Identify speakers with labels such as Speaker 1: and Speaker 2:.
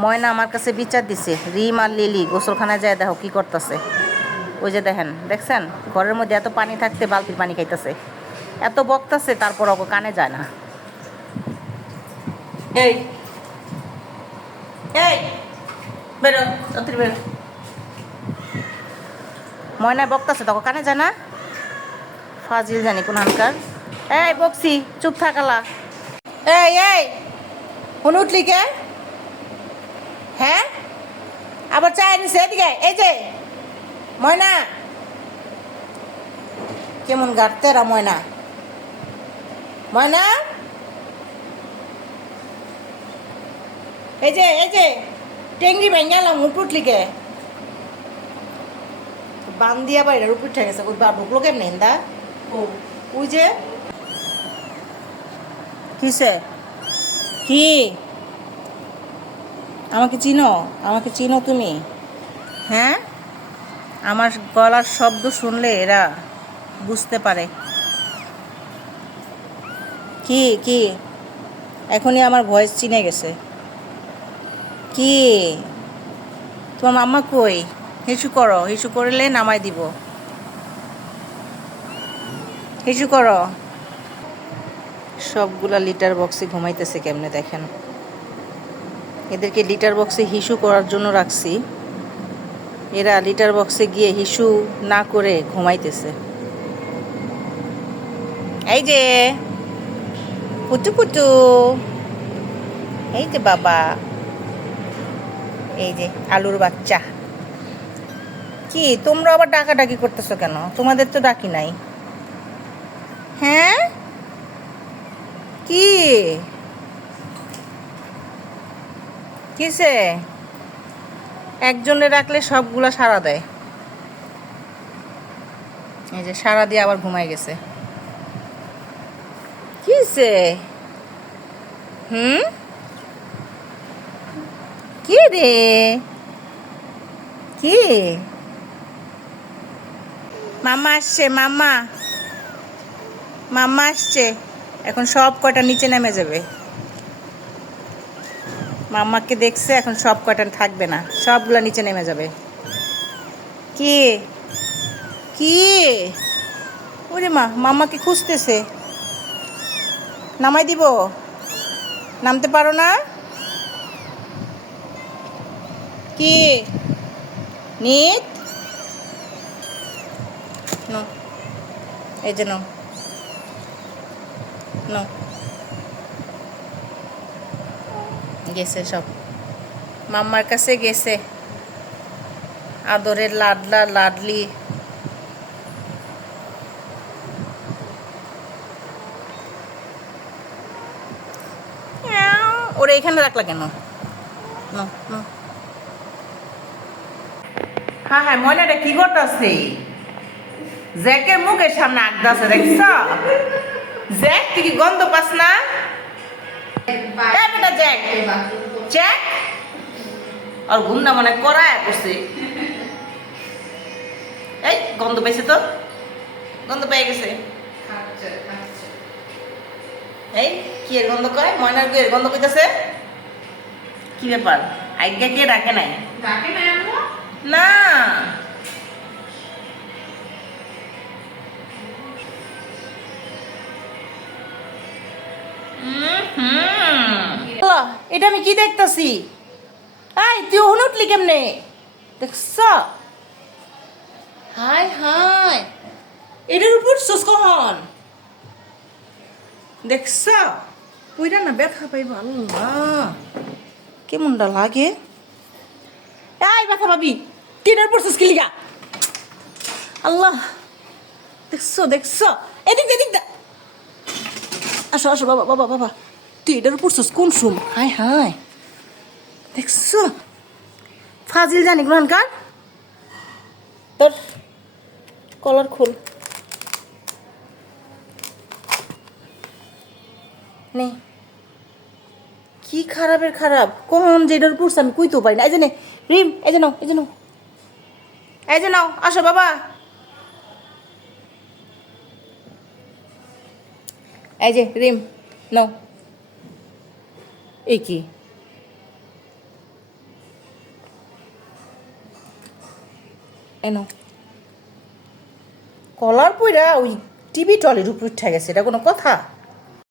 Speaker 1: ময়না আমার কাছে বিচার দিছে রিম আর লিলি গোসলখানায় যায় দেখো কি করতেছে। ওই যে দেখেন দেখছেন? ঘরের মধ্যে এত পানি থাকতে বালতির পানি খাইতেছে। এত বকতাছে তারপর ওকে কানে যায় না। এই। এই বেরো তাড়াতাড়ি বেরো। ময়না বকতাছে তখন কানে যায় না? ফাজিল জানি কোন হানকার। এই বকছি চুপ থাকালা এই এই হুন উঠলি কে? হ্যাঁ? আবার চায় নিছে এদিকে এই যে, ময়না। কেমন গাড়তে রা ময়না। ময়না? এই যে এই যে, টেঙ্গি ভেঙ্গালাম উঠ উঠলি কে বান দিয়া বাইরে উপর উঠে গেছে, ওই বা ঢুকলো কেমনি দা ও, ওই যে, কিসে? কি? আমাকে চিনো? আমাকে চিনো তুমি? হ্যাঁ? আমার গলার শব্দ শুনলে এরা বুঝতে পারে। কি কি? এখনই আমার ভয়েস চিনে গেছে। কি? তোমার মাম্মা কই? হিসু করো, হিসু করলে নামাই দিব। হিসু করো। সবগুলা লিটার বক্সে ঘুমাইতেছে কেমনে দেখেন? এদেরকে লিটার বক্সে হিসু করার জন্য রাখছি। এরা লিটার বক্সে গিয়ে হিসু না করে ঘুমাইতেছে। এই যে, পুটু পুটু, এই যে বাবা, এই যে আলুর বাচ্চা। কি, তোমরা আবার ডাকাডাকি করতেছো কেন? তোমাদের তো ডাকি নাই। হ্যাঁ? কি? কিসে একজনে রাখলে সবগুলা সারা দেয়। এই যে সারা দিয়ে আবার ঘুমাই গেছে। কিসে হুম? কি রে? কি? মামা আসছে, মামা। মামা আসছে। এখন সব কয়টা নিচে নেমে যাবে। মাম্মাকে দেখছে, এখন সব কয়টা থাকবে না। সবগুলো নিচে নেমে যাবে। কি? কি? ওরে মা, মাম্মাকে খুঁজতেছে। নামাই দিব। নামতে পারো না? কি? নিত? এই যে নো। গেছে সব। মাম্মার কাছে গেছে। আদরের লাডলা, লাডলি। ওরা এখানে রাখলা কেন? হ্যাঁ হ্যাঁ ময়নাটা কি করতেছে? জ্যাকের মুখের সামনে আগদাছে দেখছ? বেটা জ্যাক। জ্যাক? আর ঘুমনা মনে করায় করছে। এই গন্ধ পাইছে তো? গন্ধ পেয়ে গেছে। এই কি এর গন্ধ কয়? ময়নার বিয়ের গন্ধ কইতাছে? কি ব্যাপার? আজ্ঞা কে ডাকে নাই? না। এটা আমি কি দেখতাছি? এই, তুই ওহন উঠলি কেমনে? দেখছ? হাই হাই এটার উপর সোস কখন? দেখছ? পুইরা না ব্যথা পাইব, আল্লাহ। কেমনটা লাগে? এই, ব্যথা পাবি। তিনের উপর সোস কিলিগা আল্লাহ, দেখছ দেখছ? এদিক এদিক। আসো আসো, বাবা বাবা বাবা। তুই এটার সোস কোন সুম? হাই হাই দেখছ? ফাজিল জানি গ্রহণকার তোর কলার খুল। নে। কি খারাপের খারাপ? কখন যেটার পড়ছে আমি কইতেও পারি না। এই যে নে, রিম, এই যে নাও, এই যে নাও। এই যে নাও, আসো বাবা। এই যে, রিম, নাও। এই কি? এন। কলার পইরা ওই টিভি টলের উপর উঠে গেছে এটা কোনো কথা?